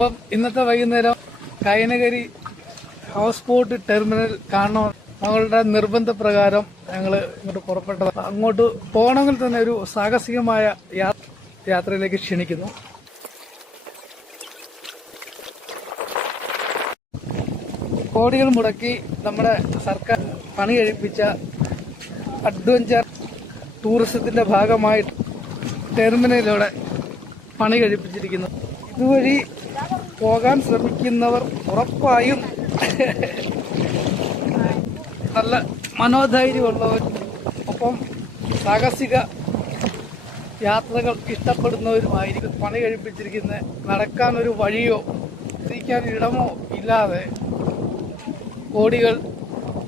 അപ്പം ഇന്നത്തെ വൈകുന്നേരം കൈനകരി ഹൗസ് ബോട്ട് ടെർമിനൽ കാണണം ഞങ്ങളുടെ നിർബന്ധപ്രകാരം ഞങ്ങൾ ഇങ്ങോട്ട് പുറപ്പെട്ടത്. അങ്ങോട്ട് പോകണമെങ്കിൽ തന്നെ ഒരു സാഹസികമായ യാത്രയിലേക്ക് ക്ഷണിക്കുന്നു. കോടികൾ മുടക്കി നമ്മുടെ സർക്കാർ പണി കഴിപ്പിച്ച അഡ്വഞ്ചർ ടൂറിസത്തിന്റെ ഭാഗമായി ടെർമിനലിലൂടെ പണി കഴിപ്പിച്ചിരിക്കുന്നു. ഇതുവഴി പോകാൻ ശ്രമിക്കുന്നവർ ഉറപ്പായും നല്ല മനോധൈര്യമുള്ളവരും ഒപ്പം സാഹസിക യാത്രകൾ ഇഷ്ടപ്പെടുന്നവരുമായിരിക്കും. പണി കഴിപ്പിച്ചിരിക്കുന്ന നടക്കാൻ ഒരു വഴിയോ ഇരിക്കാൻ ഇടമോ ഇല്ലാതെ കോടികൾ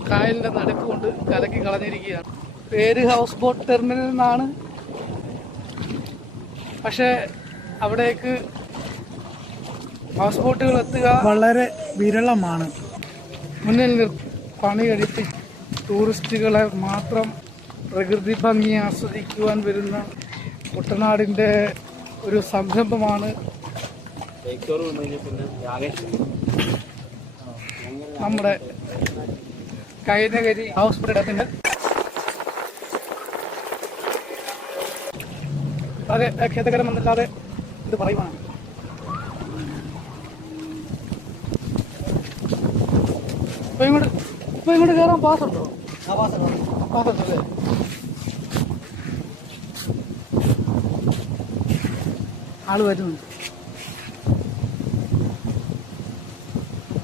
കായലിന്റെ നടുക്കുകൊണ്ട് കലക്കി കളഞ്ഞിരിക്കുകയാണ്. പേര് ഹൗസ് ബോട്ട് ടെർമിനൽ എന്നാണ്, പക്ഷെ അവിടേക്ക് ഹൗസ് ബോട്ടുകൾ എത്തുക വളരെ വിരളമാണ്. മുന്നിൽ പണി കഴിപ്പി ടൂറിസ്റ്റുകളെ മാത്രം പ്രകൃതി ഭംഗി ആസ്വദിക്കുവാൻ വരുന്ന കുട്ടനാടിൻ്റെ ഒരു സംരംഭമാണ് നമ്മുടെ കൈനകരി ഹൗസ് ബോട്ട് ടെർമിനൽ. വളരെ ഖേദകരമെന്നല്ലാതെ ഇത് പറയുവാണ്. ഇപ്പൊ ഇങ്ങോട്ട് കയറാൻ പാസുണ്ടോ? പാസുണ്ടല്ലേ? ആള് വരുന്നുണ്ട്.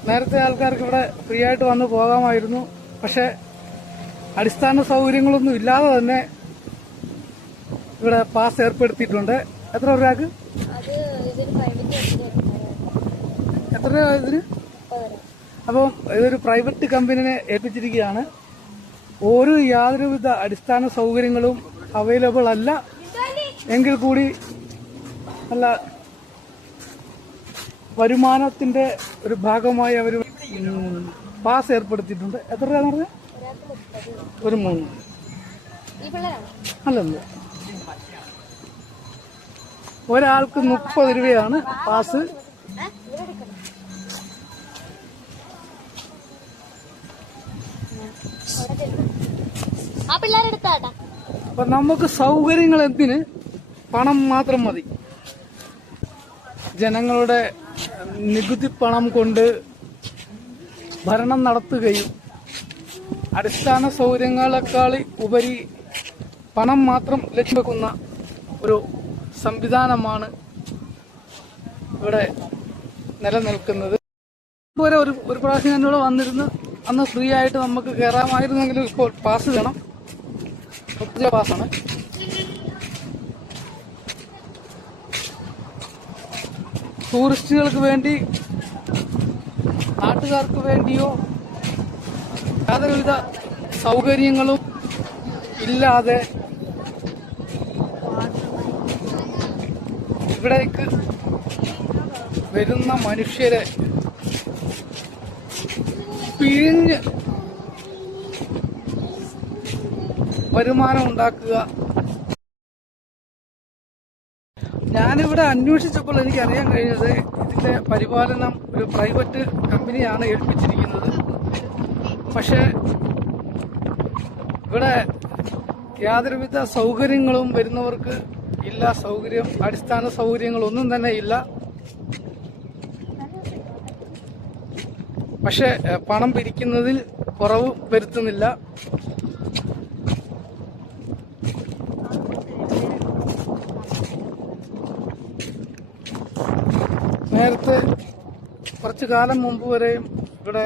നേരത്തെ ആൾക്കാർക്ക് ഇവിടെ ഫ്രീ ആയിട്ട് വന്ന് പോകാമായിരുന്നു, പക്ഷെ അടിസ്ഥാന സൗകര്യങ്ങളൊന്നും ഇല്ലാതെ തന്നെ ഇവിടെ പാസ് ഏർപ്പെടുത്തിയിട്ടുണ്ട്. എത്ര രൂപക്ക്? എത്ര രൂപ ഇതിന്? അപ്പം ഇതൊരു പ്രൈവറ്റ് കമ്പനിനെ ഏൽപ്പിച്ചിരിക്കുകയാണ്. യാതൊരുവിധ അടിസ്ഥാന സൗകര്യങ്ങളും അവൈലബിൾ അല്ല എങ്കിൽ കൂടി നല്ല വരുമാനത്തിന്റെ ഒരു ഭാഗമായി അവർ പാസ് ഏർപ്പെടുത്തിയിട്ടുണ്ട്. എത്ര രൂപ പറഞ്ഞത്? ഒരു 3 അല്ലല്ല, ഒരാൾക്ക് 30 രൂപയാണ് പാസ്. അപ്പൊ നമുക്ക് സൗകര്യങ്ങൾ എന്തിന്? പണം മാത്രം മതി. ജനങ്ങളുടെ നികുതി പണം കൊണ്ട് ഭരണം നടത്തുകയും അടിസ്ഥാന സൗകര്യങ്ങളെക്കാൾ ഉപരി പണം മാത്രം ലക്ഷ്യം വെക്കുന്ന ഒരു സംവിധാനമാണ് ഇവിടെ നിലനിൽക്കുന്നത്. ഇതുവരെ ഒരു പ്രാവശ്യം എന്നോട് വന്നിരുന്ന് അന്ന് ഫ്രീ ആയിട്ട് നമുക്ക് കയറാമായിരുന്നെങ്കിലും ഇപ്പോൾ പാസ് വേണം. ഒത്തിരി പാസ്സാണ്. ടൂറിസ്റ്റുകൾക്ക് വേണ്ടി, നാട്ടുകാർക്ക് വേണ്ടിയോ യാതൊരുവിധ സൗകര്യങ്ങളും ഇല്ലാതെ ഇവിടേക്ക് വരുന്ന മനുഷ്യരെ പിഴിഞ്ഞ് വരുമാനം ഉണ്ടാക്കുക. ഞാനിവിടെ അന്വേഷിച്ചപ്പോൾ എനിക്കറിയാൻ കഴിഞ്ഞത് ഇതിന്റെ പരിപാലനം ഒരു പ്രൈവറ്റ് കമ്പനിയാണ് ഏൽപ്പിച്ചിരിക്കുന്നത്. പക്ഷെ ഇവിടെ യാതൊരുവിധ സൗകര്യങ്ങളും വരുന്നവർക്ക് ഇല്ല. അടിസ്ഥാന സൗകര്യങ്ങളൊന്നും തന്നെ ഇല്ല. പക്ഷെ പണം പിരിക്കുന്നതിൽ കുറവ് വരുത്തുന്നില്ല. നേരത്തെ കുറച്ചു കാലം മുമ്പ് വരെയും ഇവിടെ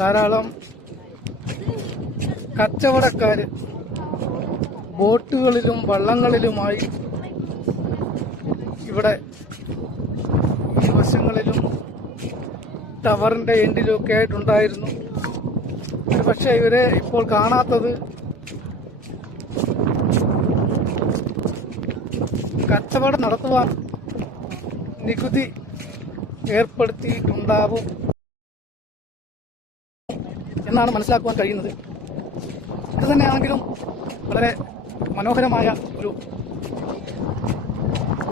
ധാരാളം കച്ചവടക്കാര് ബോട്ടുകളിലും വള്ളങ്ങളിലുമായി ഇവിടെ ഈ വശങ്ങളിലും ടവറിന്റെ എൻഡിലൊക്കെ ആയിട്ടുണ്ടായിരുന്നു. പക്ഷെ ഇവരെ ഇപ്പോൾ കാണാത്തത് കച്ചവടം നടത്തുവാൻ നികുതി ഏർപ്പെടുത്തിയിട്ടുണ്ടാവും എന്നാണ് മനസ്സിലാക്കുവാൻ കഴിയുന്നത്. ഇത് തന്നെയാണെങ്കിലും വളരെ മനോഹരമായ ഒരു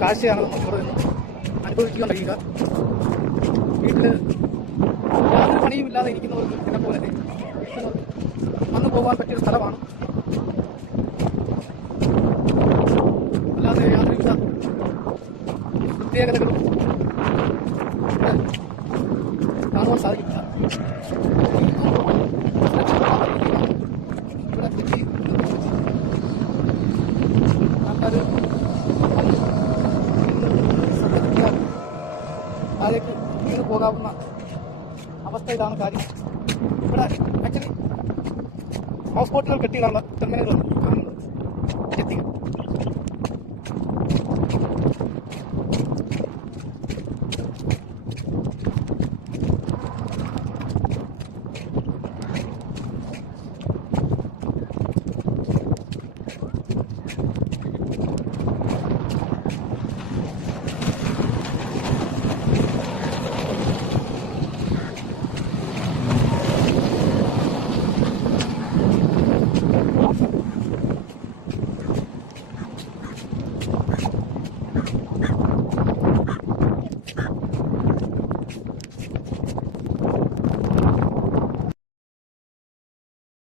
കാഴ്ചയാണ് നമുക്ക് ഇവിടെ നിന്ന് അനുഭവിക്കാൻ കഴിയുക. വീട്ടിൽ യാതൊരു പണിയുമില്ലാതെ ഇരിക്കുന്നവർക്ക് എന്നെ പോലെ വന്നു പോകാൻ പറ്റിയൊരു സ്ഥലമാണ്. അല്ലാതെ യാതൊരുവിധ പ്രത്യേകതകളും കാണുവാൻ സാധിക്കില്ല. ഇവിടെ തെറ്റി ആൾക്കാർ താഴേക്ക് വീണ് പോകാവുന്ന അവസ്ഥയിലാണ് കാര്യം. ഇവിടെ ആക്ച്വലി ഹൗസ് ബോട്ടുകൾ കെട്ടിയിടാനുള്ള ടെർമിനലുകൾ